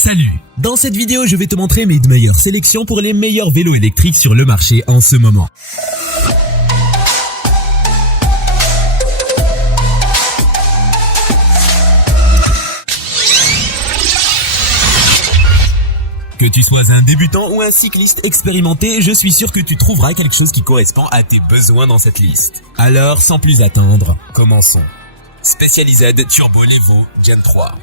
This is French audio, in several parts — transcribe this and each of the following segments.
Salut! Dans cette vidéo, je vais te montrer mes meilleures sélections pour les meilleurs vélos électriques sur le marché en ce moment. Que tu sois un débutant ou un cycliste expérimenté, je suis sûr que tu trouveras quelque chose qui correspond à tes besoins dans cette liste. Alors, sans plus attendre, commençons. Specialized Turbo Levo Gen 3.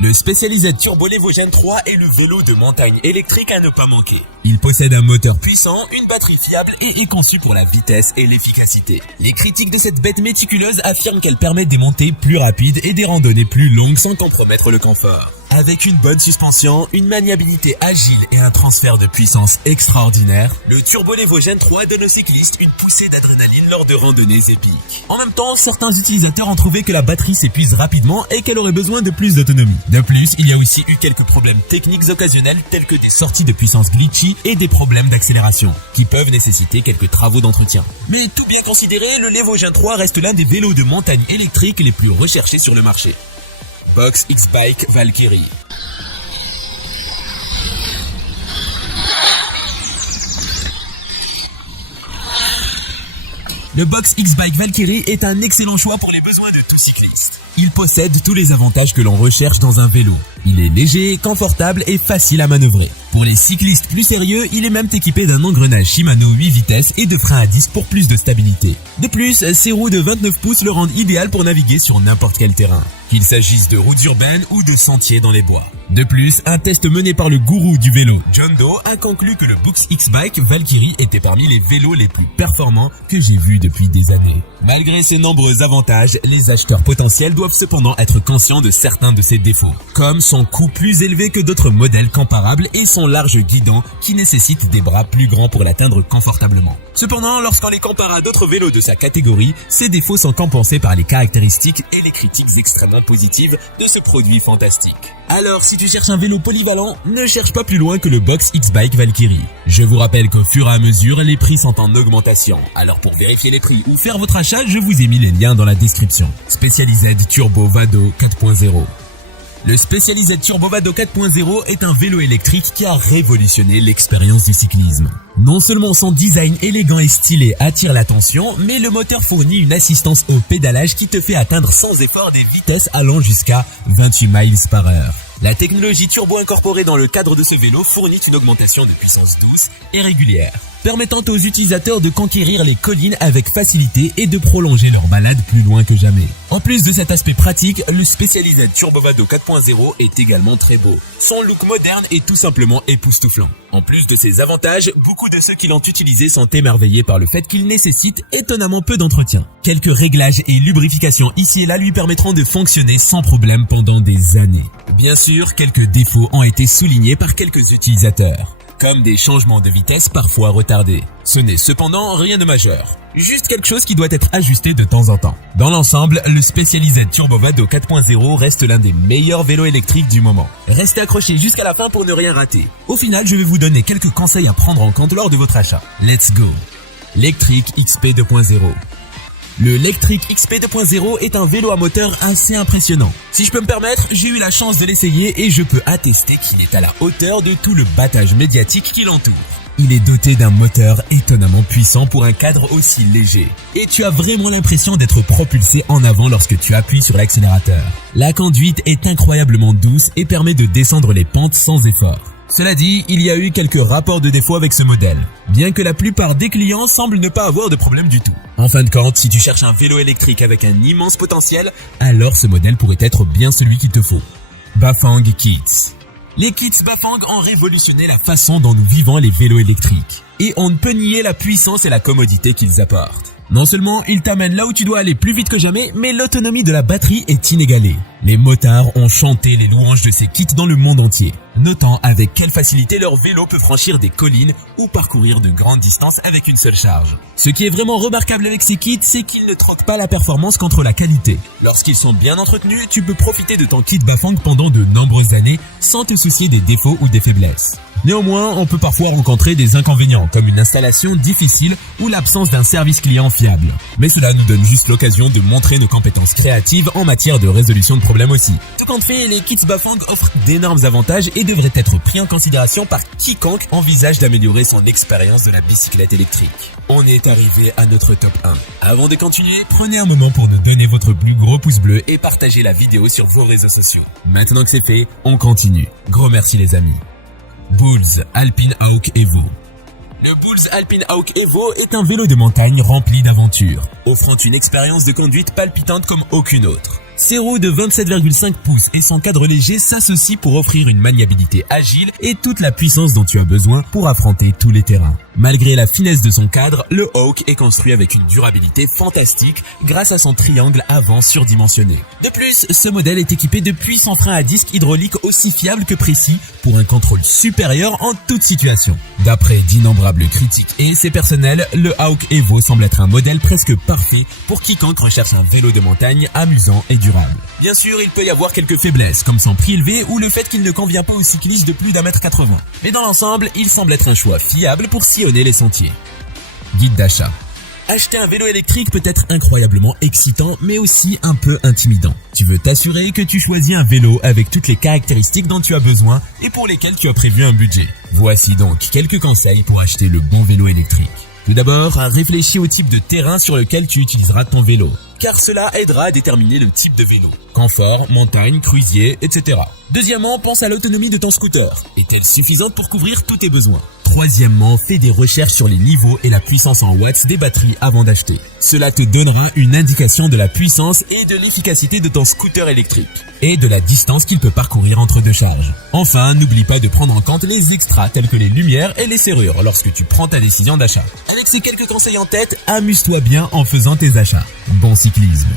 Le Specialized Turbo Levo Gen 3 est le vélo de montagne électrique à ne pas manquer. Il possède un moteur puissant, une batterie fiable et est conçu pour la vitesse et l'efficacité. Les critiques de cette bête méticuleuse affirment qu'elle permet des montées plus rapides et des randonnées plus longues sans compromettre le confort. Avec une bonne suspension, une maniabilité agile et un transfert de puissance extraordinaire, le Turbo Levo Gen 3 donne aux cyclistes une poussée d'adrénaline lors de randonnées épiques. En même temps, certains utilisateurs ont trouvé que la batterie s'épuise rapidement et qu'elle aurait besoin de plus d'autonomie. De plus, il y a aussi eu quelques problèmes techniques occasionnels tels que des sorties de puissance glitchy et des problèmes d'accélération, qui peuvent nécessiter quelques travaux d'entretien. Mais tout bien considéré, le Levo Gen 3 reste l'un des vélos de montagne électriques les plus recherchés sur le marché. Box X-Bike Valkyrie. Le Box X-Bike Valkyrie est un excellent choix pour les besoins de tout cycliste. Il possède tous les avantages que l'on recherche dans un vélo. Il est léger, confortable et facile à manœuvrer. Pour les cyclistes plus sérieux, il est même équipé d'un engrenage Shimano 8 vitesses et de freins à disque pour plus de stabilité. De plus, ses roues de 29 pouces le rendent idéal pour naviguer sur n'importe quel terrain, qu'il s'agisse de routes urbaines ou de sentiers dans les bois. De plus, un test mené par le gourou du vélo, John Doe, a conclu que le Box X-Bike Valkyrie était parmi les vélos les plus performants que j'ai vus depuis des années. Malgré ses nombreux avantages, les acheteurs potentiels doivent cependant être conscients de certains de ses défauts, comme son coût plus élevé que d'autres modèles comparables et son large guidon qui nécessite des bras plus grands pour l'atteindre confortablement. Cependant, lorsqu'on les compare à d'autres vélos de sa catégorie, ces défauts sont compensés par les caractéristiques et les critiques extrêmement positives de ce produit fantastique. Alors, si tu cherches un vélo polyvalent, ne cherche pas plus loin que le Box X-Bike Valkyrie. Je vous rappelle qu'au fur et à mesure, les prix sont en augmentation. Alors pour vérifier les prix ou faire votre achat, je vous ai mis les liens dans la description. Specialized Turbo Vado 4.0. Le Specialized Turbo Vado 4.0 est un vélo électrique qui a révolutionné l'expérience du cyclisme. Non seulement son design élégant et stylé attire l'attention, mais le moteur fournit une assistance au pédalage qui te fait atteindre sans effort des vitesses allant jusqu'à 28 miles par heure. La technologie turbo incorporée dans le cadre de ce vélo fournit une augmentation de puissance douce et régulière, permettant aux utilisateurs de conquérir les collines avec facilité et de prolonger leur balade plus loin que jamais. En plus de cet aspect pratique, le Specialized Turbo Vado 4.0 est également très beau. Son look moderne est tout simplement époustouflant. En plus de ses avantages, beaucoup de ceux qui l'ont utilisé sont émerveillés par le fait qu'il nécessite étonnamment peu d'entretien. Quelques réglages et lubrifications ici et là lui permettront de fonctionner sans problème pendant des années. Bien sûr, quelques défauts ont été soulignés par quelques utilisateurs, comme des changements de vitesse parfois retardés. Ce n'est cependant rien de majeur, juste quelque chose qui doit être ajusté de temps en temps. Dans l'ensemble, le Specialized Turbo Vado 4.0 reste l'un des meilleurs vélos électriques du moment. Restez accrochés jusqu'à la fin pour ne rien rater. Au final, je vais vous donner quelques conseils à prendre en compte lors de votre achat. Let's go! Lectric XP 2.0. Le Lectric XP 2.0 est un vélo à moteur assez impressionnant. Si je peux me permettre, j'ai eu la chance de l'essayer et je peux attester qu'il est à la hauteur de tout le battage médiatique qui l'entoure. Il est doté d'un moteur étonnamment puissant pour un cadre aussi léger. Et tu as vraiment l'impression d'être propulsé en avant lorsque tu appuies sur l'accélérateur. La conduite est incroyablement douce et permet de descendre les pentes sans effort. Cela dit, il y a eu quelques rapports de défaut avec ce modèle, bien que la plupart des clients semblent ne pas avoir de problème du tout. En fin de compte, si tu cherches un vélo électrique avec un immense potentiel, alors ce modèle pourrait être bien celui qu'il te faut. Bafang Kits. Les kits Bafang ont révolutionné la façon dont nous vivons les vélos électriques. Et on ne peut nier la puissance et la commodité qu'ils apportent. Non seulement ils t'amènent là où tu dois aller plus vite que jamais, mais l'autonomie de la batterie est inégalée. Les motards ont chanté les louanges de ces kits dans le monde entier, notant avec quelle facilité leur vélo peut franchir des collines ou parcourir de grandes distances avec une seule charge. Ce qui est vraiment remarquable avec ces kits, c'est qu'ils ne troquent pas la performance contre la qualité. Lorsqu'ils sont bien entretenus, tu peux profiter de ton kit Bafang pendant de nombreuses années sans te soucier des défauts ou des faiblesses. Néanmoins, on peut parfois rencontrer des inconvénients, comme une installation difficile ou l'absence d'un service client fiable. Mais cela nous donne juste l'occasion de montrer nos compétences créatives en matière de résolution de problèmes aussi. Tout compte fait, les kits Bafang offrent d'énormes avantages et devraient être pris en considération par quiconque envisage d'améliorer son expérience de la bicyclette électrique. On est arrivé à notre top 1. Avant de continuer, prenez un moment pour nous donner votre plus gros pouce bleu et partagez la vidéo sur vos réseaux sociaux. Maintenant que c'est fait, on continue. Gros merci les amis. Bulls Alpine Hawk Evo. Le Bulls Alpine Hawk Evo est un vélo de montagne rempli d'aventures, offrant une expérience de conduite palpitante comme aucune autre. Ses roues de 27,5 pouces et son cadre léger s'associent pour offrir une maniabilité agile et toute la puissance dont tu as besoin pour affronter tous les terrains. Malgré la finesse de son cadre, le Hawk est construit avec une durabilité fantastique grâce à son triangle avant surdimensionné. De plus, ce modèle est équipé de puissants freins à disque hydrauliques aussi fiables que précis pour un contrôle supérieur en toute situation. D'après d'innombrables critiques et essais personnels, le Hawk Evo semble être un modèle presque parfait pour quiconque recherche un vélo de montagne amusant et durable. Bien sûr, il peut y avoir quelques faiblesses, comme son prix élevé ou le fait qu'il ne convient pas aux cyclistes de plus d'1,80 m. Mais dans l'ensemble, il semble être un choix fiable pour sillonner les sentiers. Guide d'achat. Acheter un vélo électrique peut être incroyablement excitant, mais aussi un peu intimidant. Tu veux t'assurer que tu choisis un vélo avec toutes les caractéristiques dont tu as besoin et pour lesquelles tu as prévu un budget. Voici donc quelques conseils pour acheter le bon vélo électrique. Tout d'abord, réfléchis au type de terrain sur lequel tu utiliseras ton vélo, car cela aidera à déterminer le type de vélo. Confort, montagne, cruisier, etc. Deuxièmement, pense à l'autonomie de ton scooter. Est-elle suffisante pour couvrir tous tes besoins? Troisièmement, fais des recherches sur les niveaux et la puissance en watts des batteries avant d'acheter. Cela te donnera une indication de la puissance et de l'efficacité de ton scooter électrique, et de la distance qu'il peut parcourir entre deux charges. Enfin, n'oublie pas de prendre en compte les extras tels que les lumières et les serrures lorsque tu prends ta décision d'achat. Avec ces quelques conseils en tête, amuse-toi bien en faisant tes achats. Bon cyclisme!